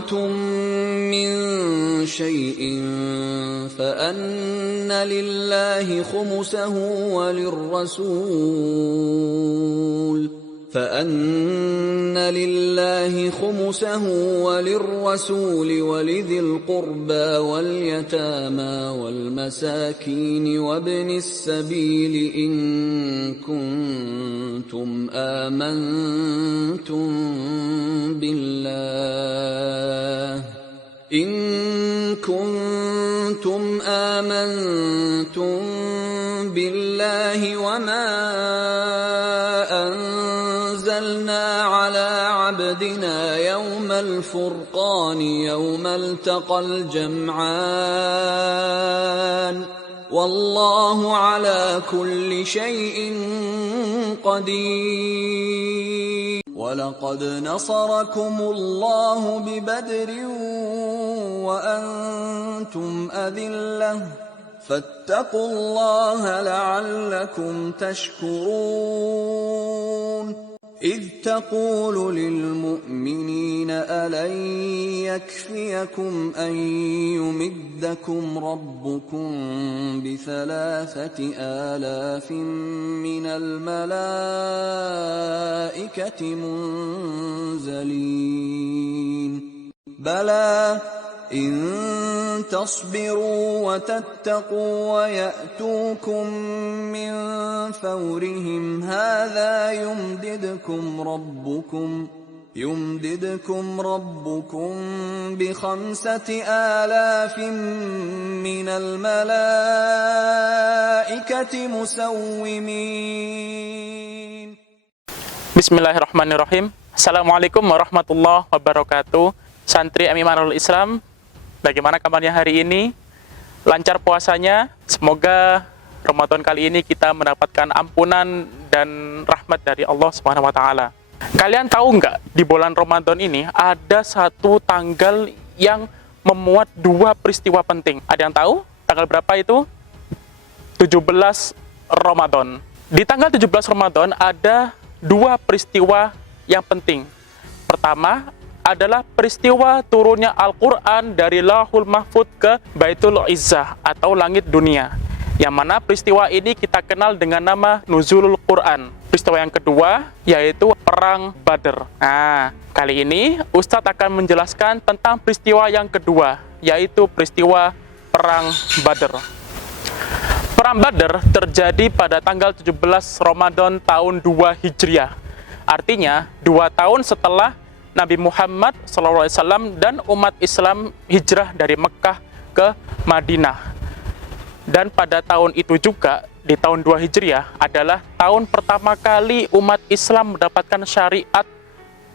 أنفقتم من شيء فأن لله خمسه وللرسول ولذي القربى واليتامى والمساكين وابن السبيل إن كنتم آمنتم بالله وما أنزلنا على عبدنا يوم الفرقان يوم التقى الجمعان والله على كل شيء قدير ولقد نصركم الله ببدر وأنتم أذلة فاتقوا الله لعلكم تشكرون إذ تقول للمؤمنين ألن يكفيكم أن يمدكم ربكم ب3,000 من الملائكة منزلين بلى إن تصبروا وتتقوا ويأتوكم من فورهم هذا يمددكم ربكم ب5,000 من الملائكة مسومين. Bismillahirrahmanirrahim. Assalamualaikum warahmatullahi wabarakatuh. Santri Imanul Islam, bagaimana kabarnya hari ini? Lancar puasanya? Semoga Ramadan kali ini kita mendapatkan ampunan dan rahmat dari Allah Subhanahu wa taala. Kalian tahu nggak, di bulan Ramadan ini ada satu tanggal yang memuat dua peristiwa penting. Ada yang tahu tanggal berapa itu? 17 Ramadan. Di tanggal 17 Ramadan ada dua peristiwa yang penting. Pertama adalah peristiwa turunnya Al-Quran dari Lauhul Mahfudz ke Baitul Izzah atau langit dunia, yang mana peristiwa ini kita kenal dengan nama Nuzulul Quran. Peristiwa yang kedua yaitu Perang Badar. Nah, kali ini Ustadz akan menjelaskan tentang peristiwa yang kedua, yaitu peristiwa Perang Badar. Perang Badar terjadi pada tanggal 17 Ramadan tahun 2 Hijriah. Artinya 2 tahun setelah Nabi Muhammad SAW dan umat Islam hijrah dari Mekah ke Madinah. Dan pada tahun itu juga, di tahun 2 Hijriah, adalah tahun pertama kali umat Islam mendapatkan syariat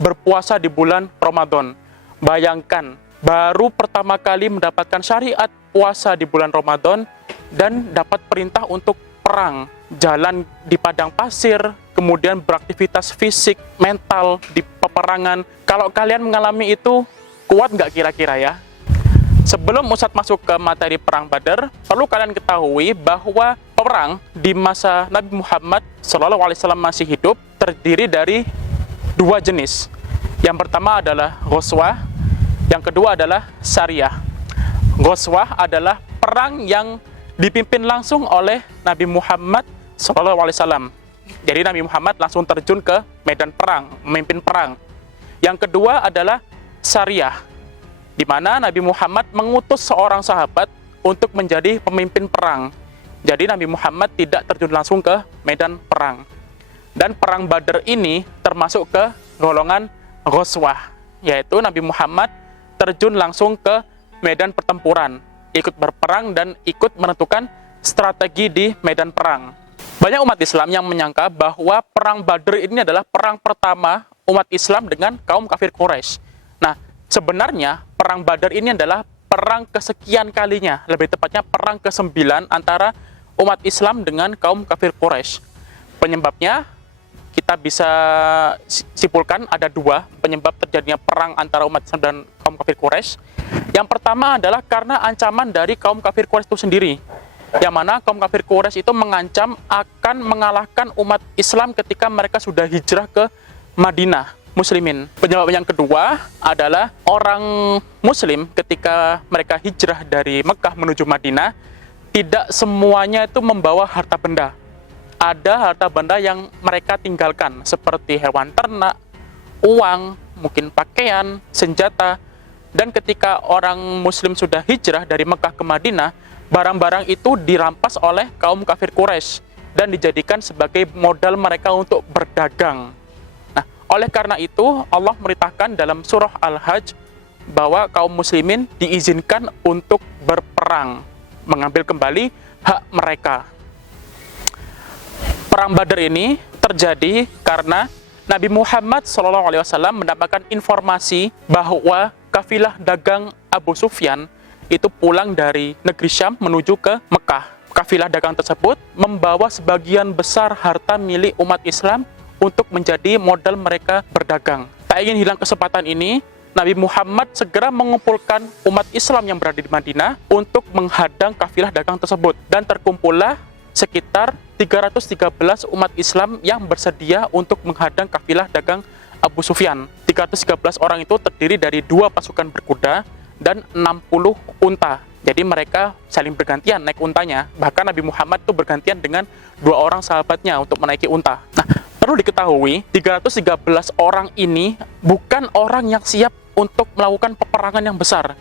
berpuasa di bulan Ramadan. Bayangkan, baru pertama kali mendapatkan syariat puasa di bulan Ramadan dan dapat perintah untuk perang, jalan di padang pasir, kemudian beraktivitas fisik, mental di peperangan. Kalau kalian mengalami itu, kuat nggak kira-kira ya? Sebelum Ustadz masuk ke materi Perang Badar, perlu kalian ketahui bahwa perang di masa Nabi Muhammad SAW masih hidup terdiri dari dua jenis. Yang pertama adalah Ghazwah, yang kedua adalah Sariyah. Ghazwah adalah perang yang dipimpin langsung oleh Nabi Muhammad SAW. Jadi Nabi Muhammad langsung terjun ke medan perang, memimpin perang. Yang kedua adalah Sariyah, di mana Nabi Muhammad mengutus seorang sahabat untuk menjadi pemimpin perang. Jadi Nabi Muhammad tidak terjun langsung ke medan perang. Dan Perang Badar ini termasuk ke golongan Ghazwah, yaitu Nabi Muhammad terjun langsung ke medan pertempuran, ikut berperang dan ikut menentukan strategi di medan perang. Banyak umat Islam yang menyangka bahwa Perang Badar ini adalah perang pertama umat Islam dengan kaum kafir Quraisy. Nah, sebenarnya Perang Badar ini adalah perang kesekian kalinya, lebih tepatnya perang ke-9 antara umat Islam dengan kaum kafir Quraisy. Penyebabnya kita bisa simpulkan ada dua penyebab terjadinya perang antara umat Islam dan kaum kafir Quraisy. Yang pertama adalah karena ancaman dari kaum kafir Quraisy itu sendiri, yang mana kaum kafir Quraisy itu mengancam akan mengalahkan umat Islam ketika mereka sudah hijrah ke Madinah. muslimin. Penyebab yang kedua adalah orang muslim ketika mereka hijrah dari Mekah menuju Madinah, tidak semuanya itu membawa harta benda. Ada harta benda yang mereka tinggalkan, seperti hewan ternak, uang, mungkin pakaian, senjata. Dan ketika orang muslim sudah hijrah dari Mekah ke Madinah, barang-barang itu dirampas oleh kaum kafir Quraisy dan dijadikan sebagai modal mereka untuk berdagang. Nah, oleh karena itu Allah merintahkan dalam surah Al-Hajj bahwa kaum muslimin diizinkan untuk berperang, mengambil kembali hak mereka. Perang Badar ini terjadi karena Nabi Muhammad SAW mendapatkan informasi bahwa kafilah dagang Abu Sufyan itu pulang dari negeri Syam menuju ke Mekah. Kafilah dagang tersebut membawa sebagian besar harta milik umat Islam untuk menjadi modal mereka berdagang. Tak ingin hilang kesempatan ini, Nabi Muhammad segera mengumpulkan umat Islam yang berada di Madinah untuk menghadang kafilah dagang tersebut. Dan terkumpullah sekitar 313 umat Islam yang bersedia untuk menghadang kafilah dagang Abu Sufyan. 313 orang itu terdiri dari 2 pasukan berkuda dan 60 unta. Jadi mereka saling bergantian naik untanya. Bahkan Nabi Muhammad itu bergantian dengan 2 orang sahabatnya untuk menaiki unta. Nah, perlu diketahui 313 orang ini bukan orang yang siap untuk melakukan peperangan yang besar.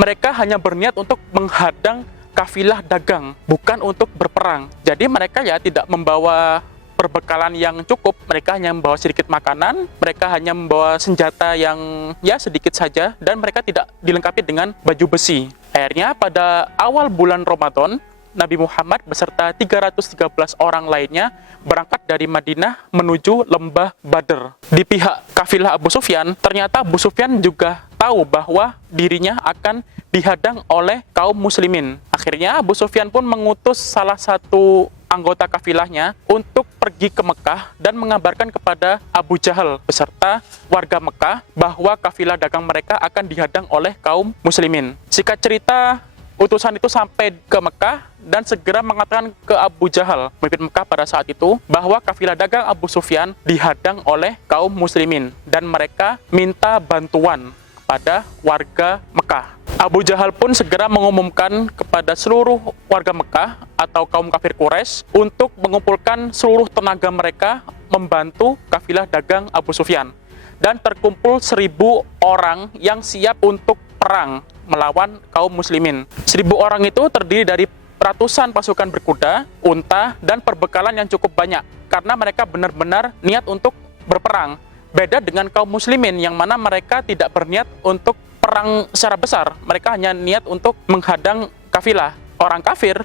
Mereka hanya berniat untuk menghadang kafilah dagang, bukan untuk berperang. Jadi mereka ya tidak membawa perbekalan yang cukup, mereka hanya membawa sedikit makanan, mereka hanya membawa senjata yang ya sedikit saja, dan mereka tidak dilengkapi dengan baju besi. Akhirnya pada awal bulan Ramadan, Nabi Muhammad beserta 313 orang lainnya berangkat dari Madinah menuju lembah Badr. Di pihak kafilah Abu Sufyan, ternyata Abu Sufyan juga tahu bahwa dirinya akan dihadang oleh kaum muslimin. Akhirnya Abu Sufyan pun mengutus salah satu anggota kafilahnya untuk pergi ke Mekah dan mengabarkan kepada Abu Jahal beserta warga Mekah bahwa kafilah dagang mereka akan dihadang oleh kaum muslimin. Singkat cerita, utusan itu sampai ke Mekah dan segera mengatakan ke Abu Jahal, pemimpin Mekah pada saat itu, bahwa kafilah dagang Abu Sufyan dihadang oleh kaum muslimin dan mereka minta bantuan kepada warga Mekah. Abu Jahal pun segera mengumumkan kepada seluruh warga Mekah atau kaum kafir Quraisy untuk mengumpulkan seluruh tenaga mereka membantu kafilah dagang Abu Sufyan. Dan terkumpul 1.000 orang yang siap untuk perang melawan kaum muslimin. 1.000 orang itu terdiri dari ratusan pasukan berkuda, unta, dan perbekalan yang cukup banyak. Karena mereka benar-benar niat untuk berperang. Beda dengan kaum muslimin yang mana mereka tidak berniat untuk perang secara besar, mereka hanya niat untuk menghadang kafilah. Orang kafir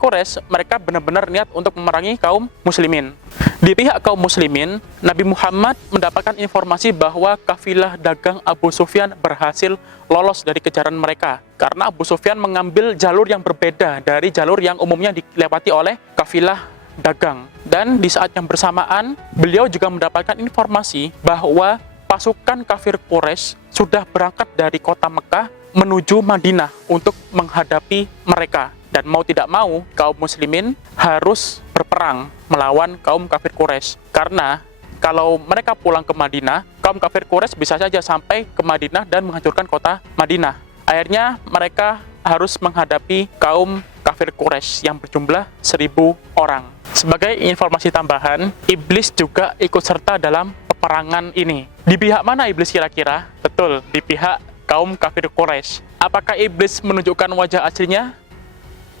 Quraisy, mereka benar-benar niat untuk memerangi kaum muslimin. Di pihak kaum muslimin, Nabi Muhammad mendapatkan informasi bahwa kafilah dagang Abu Sufyan berhasil lolos dari kejaran mereka. Karena Abu Sufyan mengambil jalur yang berbeda dari jalur yang umumnya dilewati oleh kafilah dagang. Dan di saat yang bersamaan, beliau juga mendapatkan informasi bahwa pasukan kafir Quraisy sudah berangkat dari kota Mekah menuju Madinah untuk menghadapi mereka. Dan mau tidak mau, kaum muslimin harus berperang melawan kaum kafir Quraisy. Karena kalau mereka pulang ke Madinah, kaum kafir Quraisy bisa saja sampai ke Madinah dan menghancurkan kota Madinah. Akhirnya mereka harus menghadapi kaum kafir Quraisy yang berjumlah 1.000 orang. Sebagai informasi tambahan, iblis juga ikut serta dalam peperangan ini. Di pihak mana iblis kira-kira? Betul, di pihak kaum kafir Quraisy. Apakah iblis menunjukkan wajah aslinya?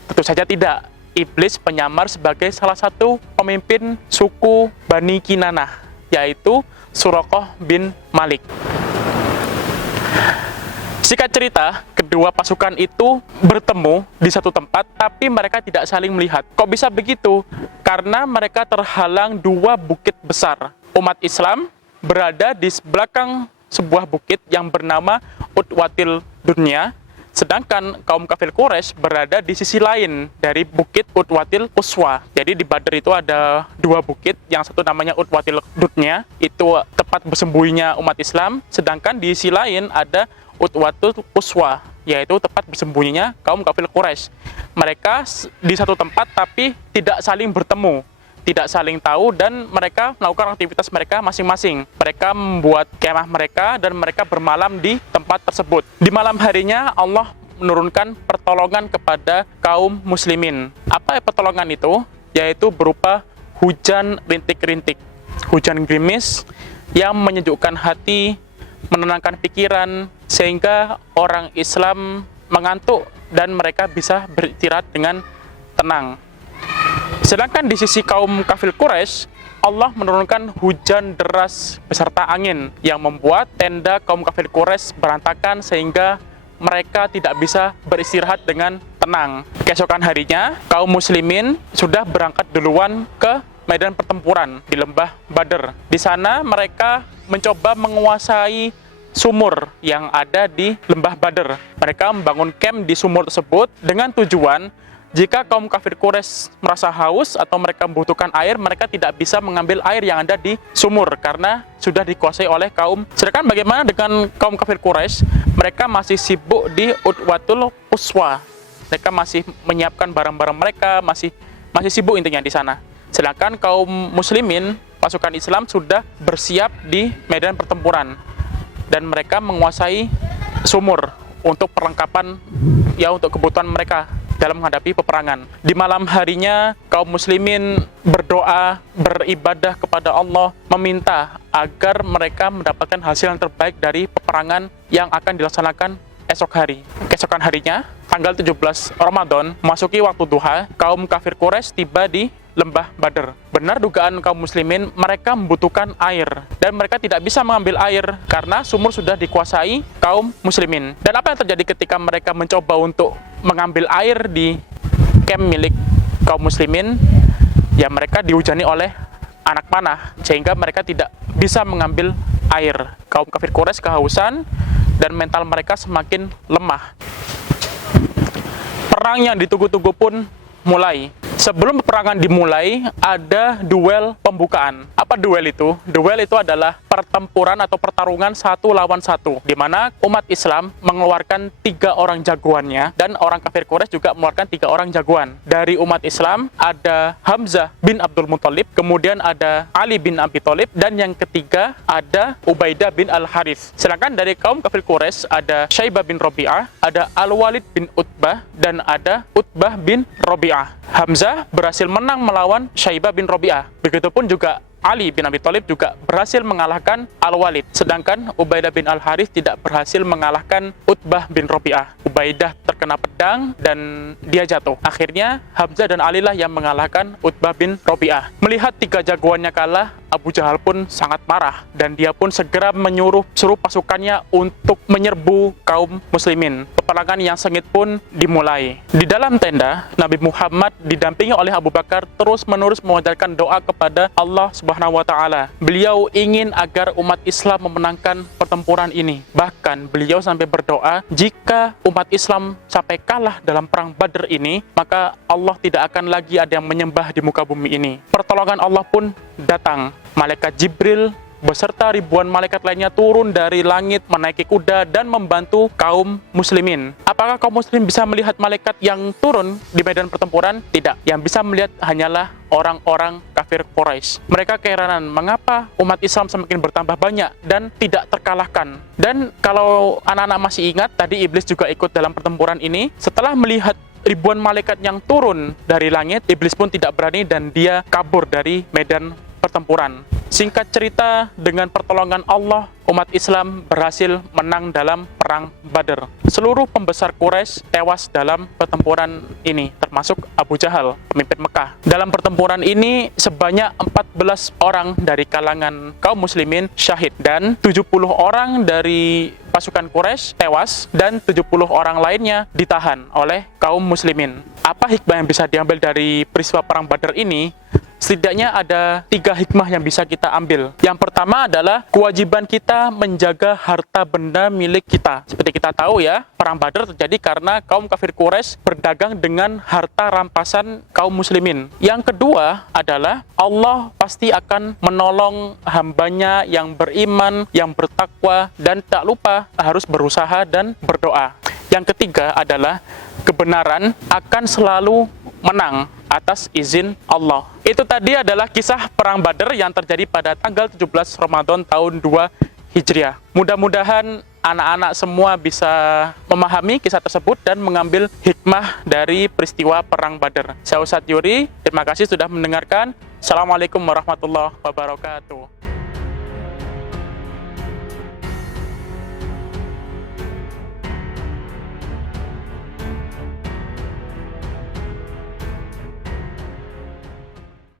Tentu saja tidak. Iblis penyamar sebagai salah satu pemimpin suku Bani Kinanah, yaitu Suraqah bin Malik. Singkat cerita, kedua pasukan itu bertemu di satu tempat, tapi mereka tidak saling melihat. Kok bisa begitu? Karena mereka terhalang 2 bukit besar. Umat Islam berada di belakang sebuah bukit yang bernama Utwatil Dunya, sedangkan kaum kafir Quraisy berada di sisi lain dari bukit Utwatil Quswa. Jadi di Badr itu ada 2 bukit, yang satu namanya Utwatil Dunya, itu tempat bersembunyinya umat Islam, sedangkan di sisi lain ada Utwatil Quswa, yaitu tempat bersembunyinya kaum kafir Quraisy. Mereka di satu tempat tapi tidak saling bertemu, tidak saling tahu dan mereka melakukan aktivitas mereka masing-masing. Mereka membuat kemah mereka dan mereka bermalam di tempat tersebut. Di malam harinya Allah menurunkan pertolongan kepada kaum muslimin. Apa pertolongan itu? Yaitu berupa hujan rintik-rintik, hujan gerimis yang menyejukkan hati, menenangkan pikiran, sehingga orang Islam mengantuk dan mereka bisa beristirahat dengan tenang. Sedangkan di sisi kaum kafir Quraisy, Allah menurunkan hujan deras beserta angin yang membuat tenda kaum kafir Quraisy berantakan sehingga mereka tidak bisa beristirahat dengan tenang. Keesokan harinya, kaum muslimin sudah berangkat duluan ke medan pertempuran di lembah Badr. Di sana mereka mencoba menguasai sumur yang ada di lembah Badr. Mereka membangun camp di sumur tersebut dengan tujuan jika kaum kafir Quraisy merasa haus atau mereka membutuhkan air, mereka tidak bisa mengambil air yang ada di sumur karena sudah dikuasai oleh kaum. Sedangkan bagaimana dengan kaum kafir Quraisy? Mereka masih sibuk di Udwatul Quswa. Mereka masih menyiapkan barang-barang mereka, masih sibuk intinya di sana. Sedangkan kaum muslimin, pasukan Islam sudah bersiap di medan pertempuran dan mereka menguasai sumur untuk perlengkapan untuk kebutuhan mereka dalam menghadapi peperangan. Di malam harinya, kaum muslimin berdoa, beribadah kepada Allah, meminta agar mereka mendapatkan hasil yang terbaik dari peperangan yang akan dilaksanakan esok hari. Keesokan harinya, tanggal 17 Ramadan, memasuki waktu duha, kaum kafir Quraisy tiba di lembah Badr. Benar dugaan kaum muslimin, mereka membutuhkan air dan mereka tidak bisa mengambil air karena sumur sudah dikuasai kaum muslimin. Dan apa yang terjadi ketika mereka mencoba untuk mengambil air di camp milik kaum muslimin? Ya, mereka dihujani oleh anak panah sehingga mereka tidak bisa mengambil air. Kaum kafir Quraisy kehausan dan mental mereka semakin lemah. Perang yang ditunggu-tunggu pun mulai. Sebelum peperangan dimulai, ada duel pembukaan. Apa duel itu? Duel itu adalah pertempuran atau pertarungan satu lawan satu, di mana umat Islam mengeluarkan 3 orang jagoannya, dan orang kafir Quraisy juga mengeluarkan 3 orang jagoan. Dari umat Islam, ada Hamzah bin Abdul Muthalib, kemudian ada Ali bin Abi Thalib, dan yang ketiga ada Ubaidah bin Al-Harith. Sedangkan dari kaum kafir Quraisy, ada Syaibah bin Rabi'ah, ada Al-Walid bin Utbah, dan ada Utbah bin Rabi'ah. Hamzah berhasil menang melawan Syaibah bin Rabi'ah. Begitupun juga Ali bin Abi Thalib juga berhasil mengalahkan Al-Walid. Sedangkan Ubaidah bin Al-Harith tidak berhasil mengalahkan Utbah bin Rabi'ah. Ubaidah terkena pedang dan dia jatuh. Akhirnya Hamzah dan Ali lah yang mengalahkan Utbah bin Rabi'ah. Melihat 3 jagoannya kalah, Abu Jahal pun sangat marah dan dia pun segera suruh pasukannya untuk menyerbu kaum muslimin. Peperangan yang sengit pun dimulai. Di dalam tenda, Nabi Muhammad didampingi oleh Abu Bakar terus-menerus memanjatkan doa kepada Allah Subhanahu wa taala. Beliau ingin agar umat Islam memenangkan pertempuran ini. Bahkan beliau sampai berdoa, jika umat Islam sampai kalah dalam perang Badr ini, maka Allah tidak akan lagi ada yang menyembah di muka bumi ini. Pertolongan Allah pun datang. Malaikat Jibril beserta ribuan malaikat lainnya turun dari langit, menaiki kuda dan membantu kaum muslimin. Apakah kaum muslim bisa melihat malaikat yang turun di medan pertempuran? Tidak. Yang bisa melihat hanyalah orang-orang kafir Quraisy. Mereka keheranan mengapa umat Islam semakin bertambah banyak dan tidak terkalahkan. Dan kalau anak-anak masih ingat, tadi iblis juga ikut dalam pertempuran ini. Setelah melihat ribuan malaikat yang turun dari langit, iblis pun tidak berani dan dia kabur dari medan pertempuran. Singkat cerita, dengan pertolongan Allah, umat Islam berhasil menang dalam perang Badr. Seluruh pembesar Quraisy tewas dalam pertempuran ini, termasuk Abu Jahal, pemimpin Mekah. Dalam pertempuran ini, sebanyak 14 orang dari kalangan kaum muslimin syahid, dan 70 orang dari pasukan Quraisy tewas, dan 70 orang lainnya ditahan oleh kaum muslimin. Apa hikmah yang bisa diambil dari peristiwa perang Badr ini? Setidaknya ada 3 hikmah yang bisa kita ambil. Yang pertama adalah kewajiban kita menjaga harta benda milik kita. Seperti kita tahu ya, perang Badr terjadi karena kaum kafir Quraisy berdagang dengan harta rampasan kaum muslimin. Yang kedua adalah Allah pasti akan menolong hambanya yang beriman, yang bertakwa, dan tak lupa harus berusaha dan berdoa. Yang ketiga adalah kebenaran akan selalu menang. atas izin Allah. Itu tadi adalah kisah Perang Badar yang terjadi pada tanggal 17 Ramadan tahun 2 Hijriah. Mudah-mudahan anak-anak semua bisa memahami kisah tersebut dan mengambil hikmah dari peristiwa Perang Badar. Saya Ustadz Yuri, terima kasih sudah mendengarkan. Assalamualaikum warahmatullahi wabarakatuh.